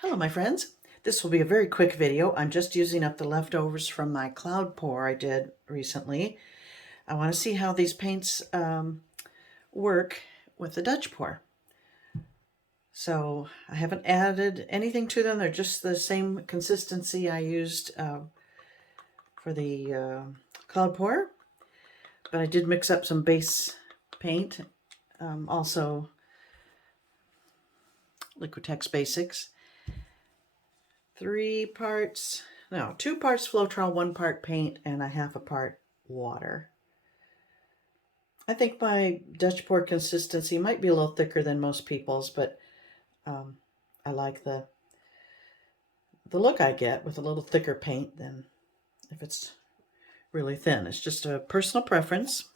Hello my friends. This will be a very quick video. I'm just using up the leftovers from my cloud pour I did recently. I want to see how these paints work with the Dutch pour. So I haven't added anything to them. They're just the same consistency I used for the cloud pour. But I did mix up some base paint, also Liquitex Basics. 2 parts Floetrol, 1 part paint, and 1/2 part water. I think my Dutch pour consistency might be a little thicker than most people's, but I like the look I get with a little thicker paint than if it's really thin. It's just a personal preference.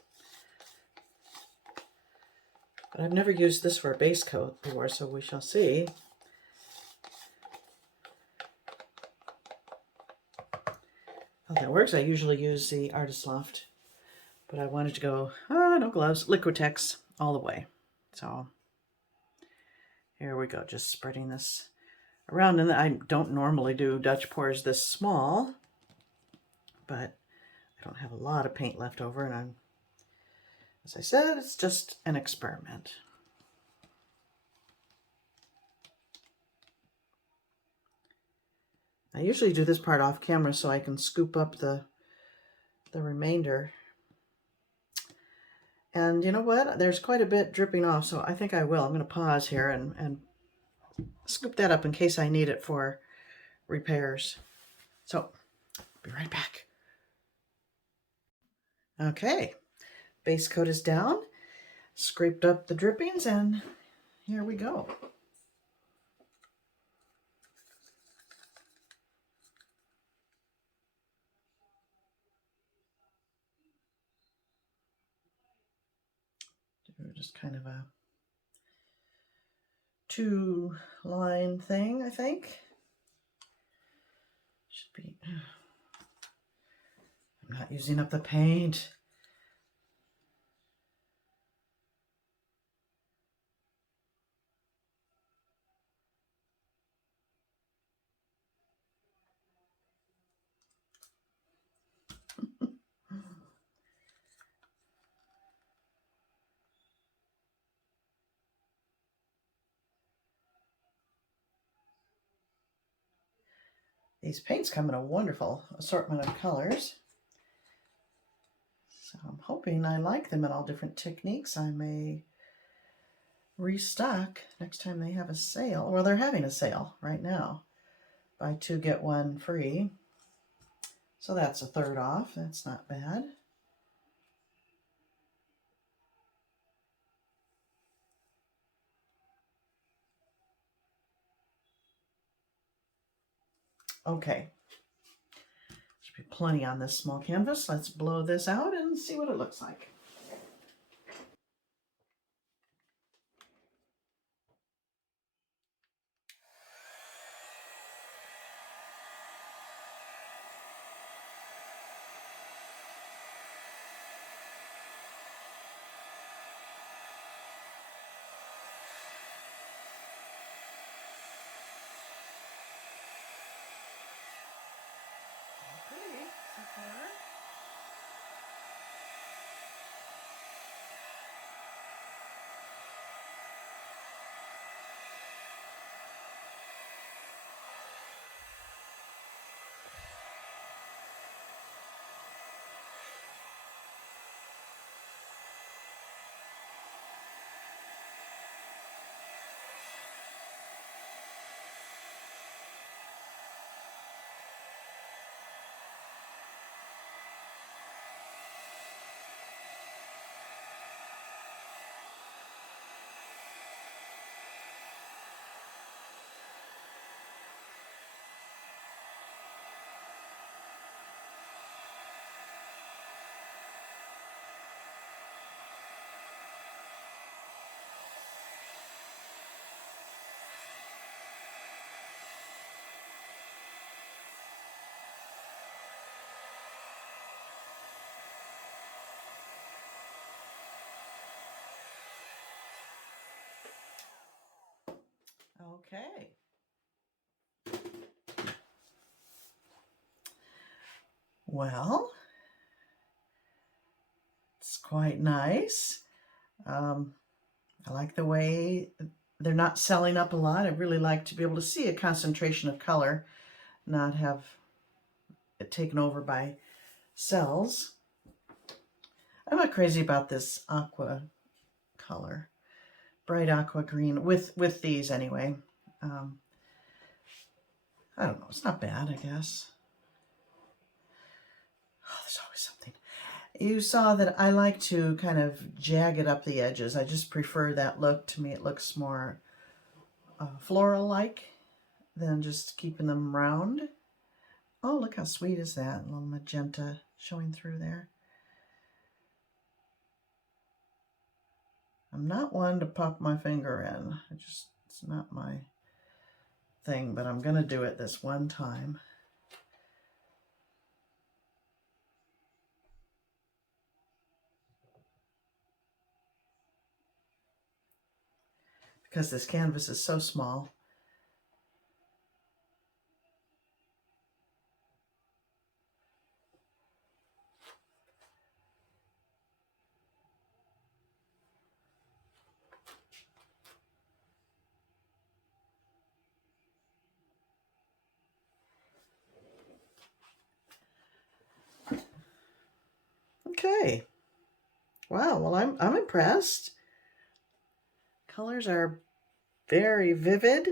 But I've never used this for a base coat before, so we shall see. How that works. I usually use the Artist Loft, but I wanted to go, no gloves, Liquitex all the way. So here we go, just spreading this around. And I don't normally do Dutch pours this small, but I don't have a lot of paint left over, and as I said, it's just an experiment. I usually do this part off camera so I can scoop up the remainder. And you know what? There's quite a bit dripping off, so I think I will. I'm going to pause here and scoop that up in case I need it for repairs. So, be right back. Okay, base coat is down. Scraped up the drippings, and here we go. Just kind of a 2-line thing, I think. Should be. I'm not using up the paint. These paints come in a wonderful assortment of colors. So I'm hoping I like them in all different techniques. I may restock next time they have a sale. Well, they're having a sale right now. Buy 2, get 1 free. So that's a third off. That's not bad. Okay. Should be plenty on this small canvas. Let's blow this out and see what it looks like. Pretty so far. Okay. Well, it's quite nice. I like the way they're not selling up a lot. I really like to be able to see a concentration of color, not have it taken over by cells. I'm not crazy about this aqua color, bright aqua green, with these anyway. I don't know, it's not bad, I guess. Oh, there's always something. You saw that I like to kind of jagged up the edges. I just prefer that look. To me, it looks more floral-like than just keeping them round. Oh, look how sweet is that? A little magenta showing through there. I'm not one to pop my finger in. It's not my thing, but I'm going to do it this one time. Because this canvas is so small. Okay. Wow, well I'm impressed. Colors are very vivid.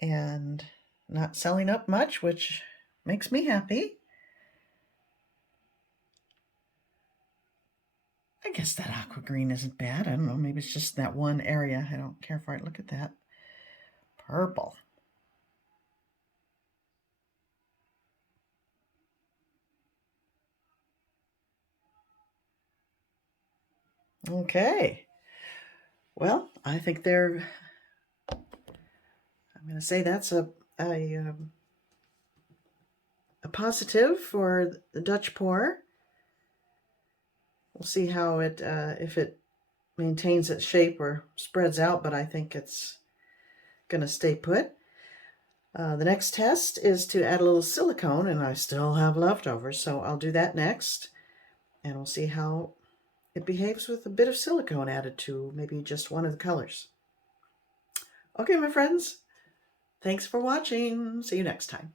And not selling up much, which makes me happy. I guess that aqua green isn't bad. I don't know, maybe it's just that one area. I don't care for it. Look at that. Purple. Okay. Well, I think I'm going to say that's a positive for the Dutch pour. We'll see how it, if it maintains its shape or spreads out, but I think it's going to stay put. The next test is to add a little silicone, and I still have leftovers, so I'll do that next, and we'll see how it behaves with a bit of silicone added to maybe just one of the colors. Okay, my friends, thanks for watching. See you next time.